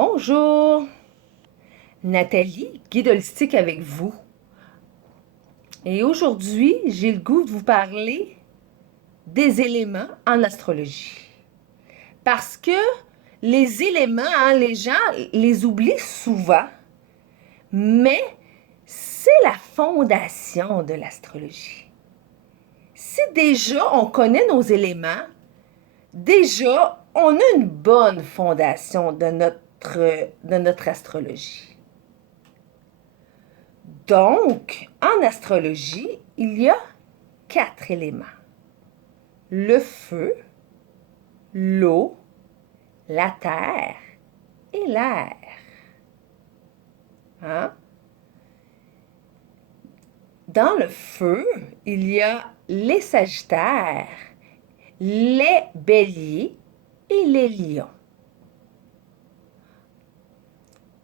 Bonjour, Nathalie, guide holistique avec vous. Et aujourd'hui, j'ai le goût de vous parler des éléments en astrologie. Parce que les éléments, les gens les oublient souvent, mais c'est la fondation de l'astrologie. Si déjà on connaît nos éléments, déjà on a une bonne fondation de notre astrologie. Donc, en astrologie, il y a 4 éléments. Le feu, l'eau, la terre et l'air. Hein? Dans le feu, il y a les sagittaires, les béliers et les lions.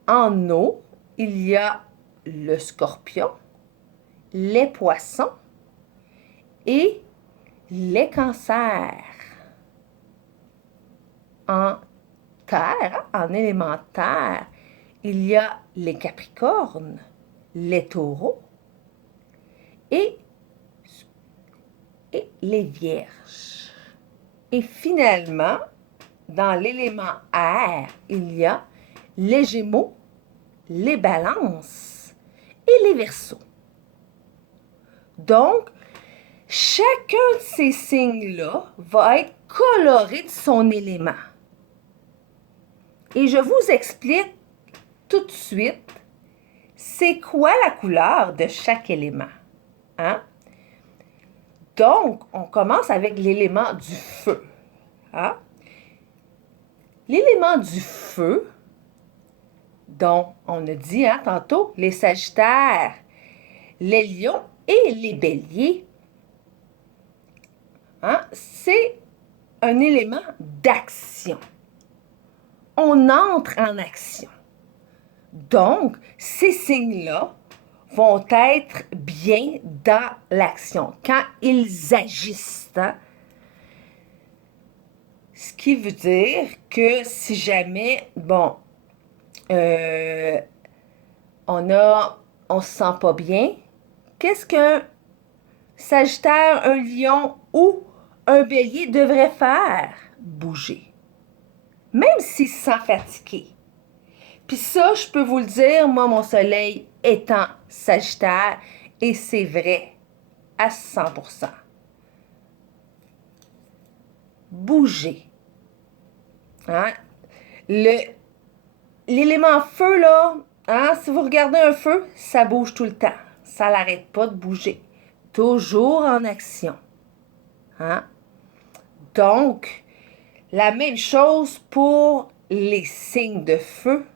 En eau, il y a le scorpion, les poissons et les cancers. En terre, en élément terre, il y a les capricornes, les taureaux et les vierges. Et finalement, dans l'élément air, il y a les gémeaux, les balances et les verseaux. Donc, chacun de ces signes-là va être coloré de son élément. Et je vous explique tout de suite c'est quoi la couleur de chaque élément. Hein? Donc, on commence avec l'élément du feu. Hein? L'élément du feu, dont on a dit tantôt, les sagittaires, les lions et les béliers, c'est un élément d'action. On entre en action. Donc, ces signes-là vont être bien dans l'action, quand ils agissent. Ce qui veut dire que si jamais, on se sent pas bien, qu'est-ce qu'un Sagittaire, un lion ou un bélier devrait faire? Bouger. Même s'il se sent fatigué. Puis ça, je peux vous le dire, moi, mon soleil étant Sagittaire, et c'est vrai à 100%. Bouger. Hein? L'élément feu, là, si vous regardez un feu, ça bouge tout le temps. Ça n'arrête pas de bouger. Toujours en action. Hein? Donc, la même chose pour les signes de feu.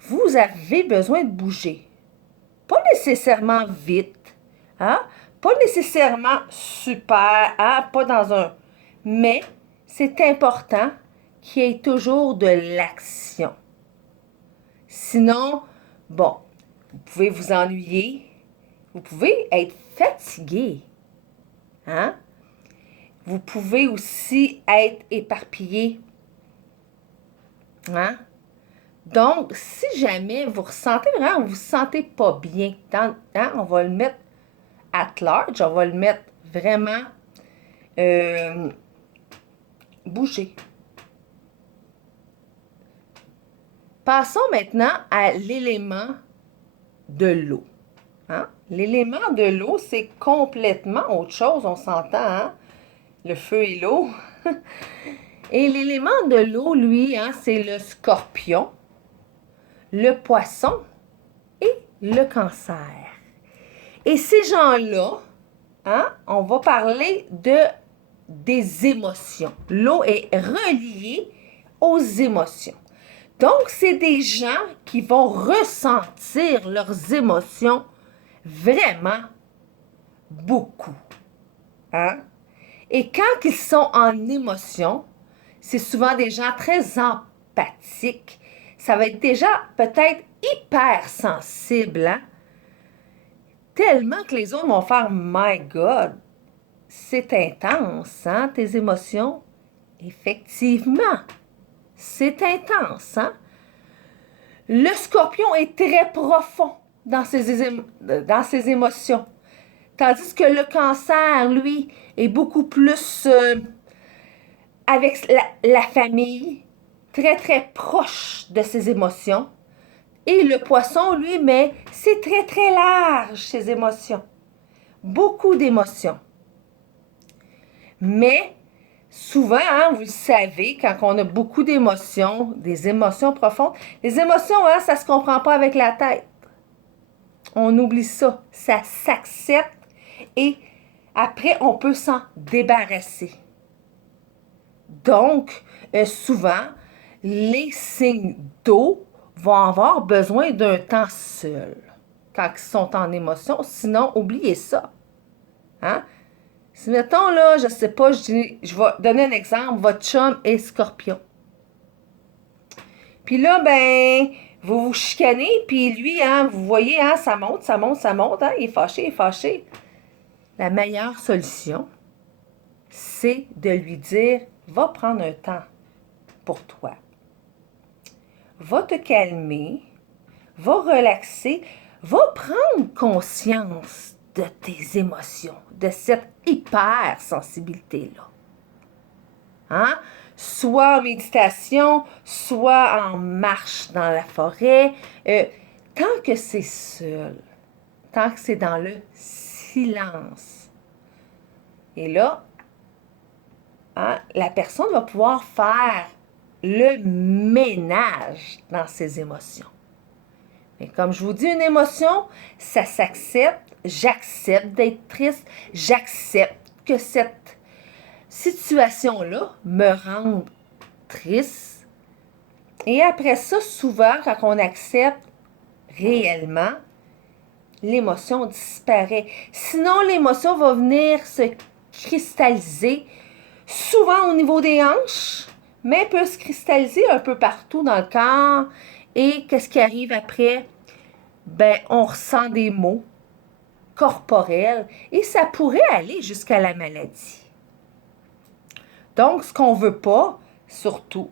Vous avez besoin de bouger. Pas nécessairement vite, pas nécessairement super, pas dans un... Mais c'est important qu'il y ait toujours de l'action. Sinon, vous pouvez vous ennuyer, vous pouvez être fatigué, Vous pouvez aussi être éparpillé, Donc, si jamais vous ressentez vraiment, vous ne vous sentez pas bien, on va le mettre at large, on va le mettre vraiment bouger. Passons maintenant à l'élément de l'eau. L'élément de l'eau, c'est complètement autre chose, on s'entend, le feu et l'eau. Et l'élément de l'eau, lui, c'est le scorpion, le poisson et le cancer. Et ces gens-là, on va parler des émotions. L'eau est reliée aux émotions. Donc, c'est des gens qui vont ressentir leurs émotions vraiment beaucoup. Et quand ils sont en émotion, c'est souvent des gens très empathiques. Ça va être déjà peut-être hyper sensible, tellement que les autres vont faire « My God, c'est intense, tes émotions? » Effectivement, C'est intense, hein? Le Scorpion est très profond dans ses émotions. Tandis que le Cancer, lui, est beaucoup plus avec la famille, très, très proche de ses émotions. Et le Poisson, lui, mais c'est très, très large, ses émotions. Beaucoup d'émotions. Mais souvent, hein, vous le savez, quand on a beaucoup d'émotions, des émotions profondes, les émotions, hein, ça ne se comprend pas avec la tête. On oublie ça. Ça s'accepte et après, on peut s'en débarrasser. Donc, souvent, les signes d'eau vont avoir besoin d'un temps seul quand ils sont en émotion. Sinon, oubliez ça. Hein? Si, mettons, là, je sais pas, je vais donner un exemple. Votre chum est Scorpion. Puis là, ben, vous vous chicanez, puis lui, hein, vous voyez, hein, ça monte, ça monte, ça monte, hein, il est fâché, il est fâché. La meilleure solution, c'est de lui dire, va prendre un temps pour toi. Va te calmer, va relaxer, va prendre conscience de tes émotions, de cette hypersensibilité-là. Hein? Soit en méditation, soit en marche dans la forêt. Tant que c'est seul, tant que c'est dans le silence. Et là, hein, la personne va pouvoir faire le ménage dans ses émotions. Mais comme je vous dis, une émotion, ça s'accepte. J'accepte d'être triste. J'accepte que cette situation-là me rende triste. Et après ça, souvent, quand on accepte réellement, l'émotion disparaît. Sinon, l'émotion va venir se cristalliser, souvent au niveau des hanches, mais peut se cristalliser un peu partout dans le corps. Et qu'est-ce qui arrive après? Ben, on ressent des maux corporels et ça pourrait aller jusqu'à la maladie. Donc, ce qu'on ne veut pas, surtout,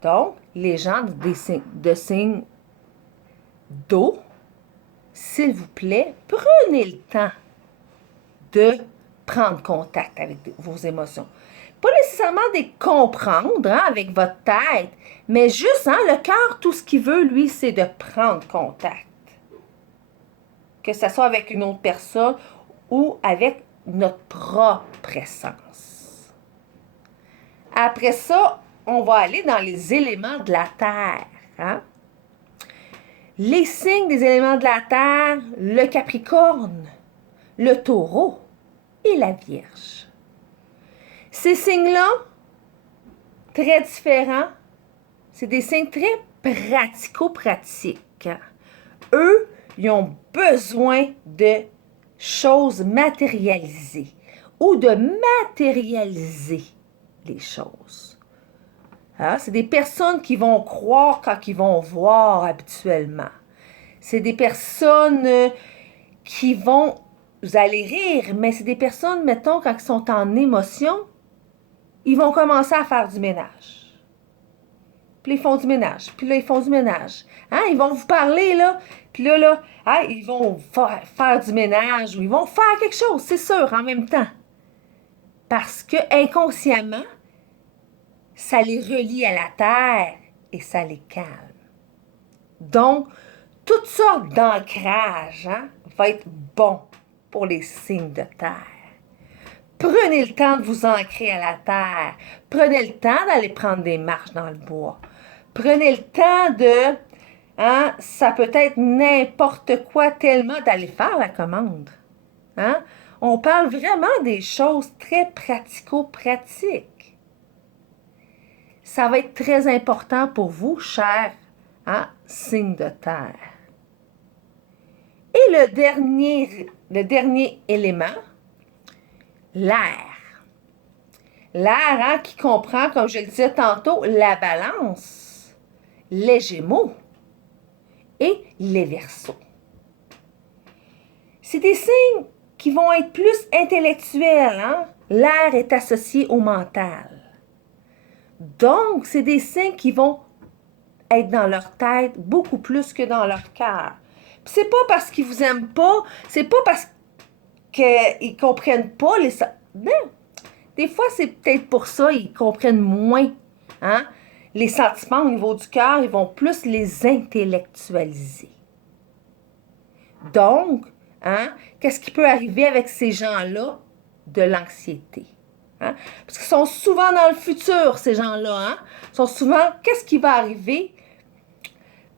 donc, les gens de signes d'eau, s'il vous plaît, prenez le temps de prendre contact avec vos émotions. Pas nécessairement de les comprendre hein, avec votre tête, mais juste, hein, le cœur, tout ce qu'il veut, lui, c'est de prendre contact. Que ce soit avec une autre personne ou avec notre propre essence. Après ça, on va aller dans les éléments de la terre. Hein? Les signes des éléments de la terre, le Capricorne, le Taureau et la Vierge. Ces signes-là, très différents, c'est des signes très pratico-pratiques. Eux, ils ont besoin de choses matérialisées ou de matérialiser les choses. Hein? C'est des personnes qui vont croire quand ils vont voir habituellement. C'est des personnes qui vont, vous allez rire, mais c'est des personnes, mettons, quand ils sont en émotion, ils vont commencer à faire du ménage. Puis là, ils font du ménage. Puis là, ils font du ménage. Hein? Ils vont vous parler, là. Puis là, hein, ils vont faire du ménage ou ils vont faire quelque chose, c'est sûr, en même temps. Parce que inconsciemment, ça les relie à la terre et ça les calme. Donc, toutes sortes d'ancrage hein, va être bon pour les signes de terre. Prenez le temps de vous ancrer à la terre. Prenez le temps d'aller prendre des marches dans le bois. Prenez le temps de, hein, ça peut être n'importe quoi tellement d'aller faire la commande. Hein? On parle vraiment des choses très pratico-pratiques. Ça va être très important pour vous, chers hein, signes de terre. Et le dernier élément, l'air. L'air hein, qui comprend, comme je le disais tantôt, la balance, les Gémeaux et les Verseaux. C'est des signes qui vont être plus intellectuels. Hein? L'air est associé au mental. Donc, c'est des signes qui vont être dans leur tête beaucoup plus que dans leur cœur. Puis c'est pas parce qu'ils vous aiment pas, c'est pas parce qu'ils comprennent pas les... Non, des fois, c'est peut-être pour ça qu'ils comprennent moins. Hein? Les sentiments au niveau du cœur, ils vont plus les intellectualiser. Donc, hein, qu'est-ce qui peut arriver avec ces gens-là? De l'anxiété. Hein? Parce qu'ils sont souvent dans le futur, ces gens-là. Hein? Ils sont souvent, qu'est-ce qui va arriver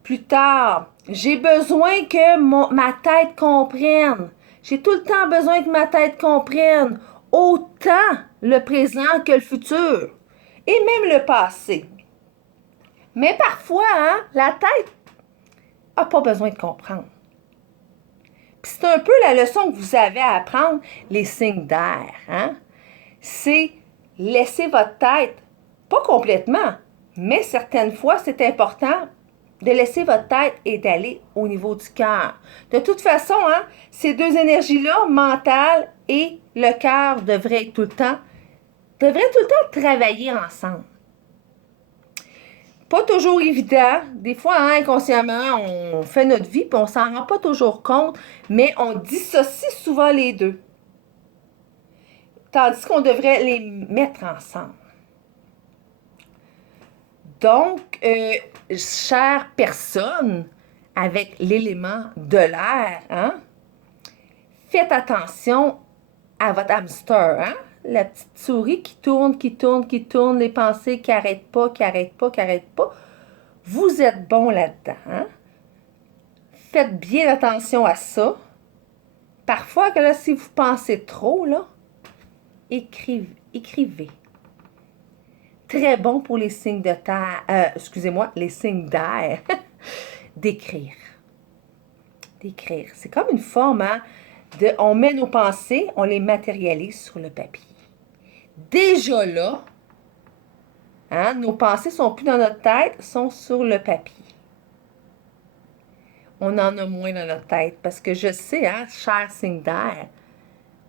plus tard? J'ai besoin que ma tête comprenne. J'ai tout le temps besoin que ma tête comprenne. Autant le présent que le futur. Et même le passé. Mais parfois, hein, la tête n'a pas besoin de comprendre. Puis c'est un peu la leçon que vous avez à apprendre, les signes d'air. Hein? C'est laisser votre tête, pas complètement, mais certaines fois, c'est important de laisser votre tête et d'aller au niveau du cœur. De toute façon, hein, ces deux énergies-là, mentale et le cœur, devraient tout le temps travailler ensemble. Pas toujours évident. Des fois, hein, inconsciemment, on fait notre vie et on s'en rend pas toujours compte, mais on dissocie souvent les deux. Tandis qu'on devrait les mettre ensemble. Donc, chère personne avec l'élément de l'air, hein, faites attention à votre hamster, hein? La petite souris qui tourne, les pensées qui n'arrêtent pas. Vous êtes bon là-dedans. Hein? Faites bien attention à ça. Parfois, que là, si vous pensez trop, là, écrivez. Très bon pour les signes de terre, les signes d'air, d'écrire. C'est comme une forme, hein, on met nos pensées, on les matérialise sur le papier. Déjà là, hein, nos pensées sont plus dans notre tête, sont sur le papier. On en a moins dans notre tête parce que je sais, hein, cher signe d'air,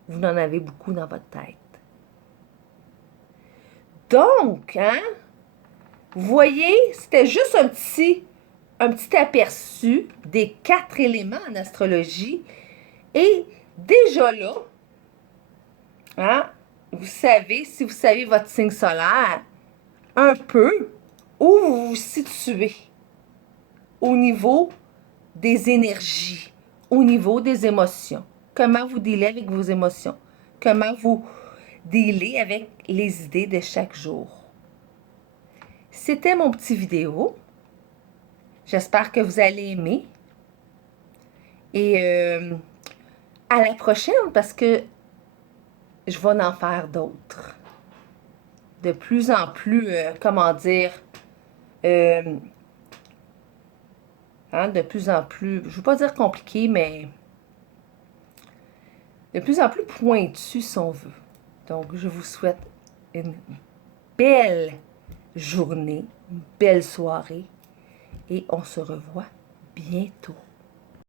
vous en avez beaucoup dans votre tête. Donc, hein, vous voyez, c'était juste un petit aperçu des 4 éléments en astrologie. Et déjà là, hein, vous savez, si vous savez votre signe solaire, un peu où vous vous situez au niveau des énergies, au niveau des émotions. Comment vous dealez avec vos émotions. Comment vous dealez avec les idées de chaque jour. C'était mon petit vidéo. J'espère que vous allez aimer. Et à la prochaine parce que je vais en faire d'autres. De plus en plus, de plus en plus, je ne veux pas dire compliqué, mais de plus en plus pointu si on veut. Donc, je vous souhaite une belle journée, une belle soirée et on se revoit bientôt.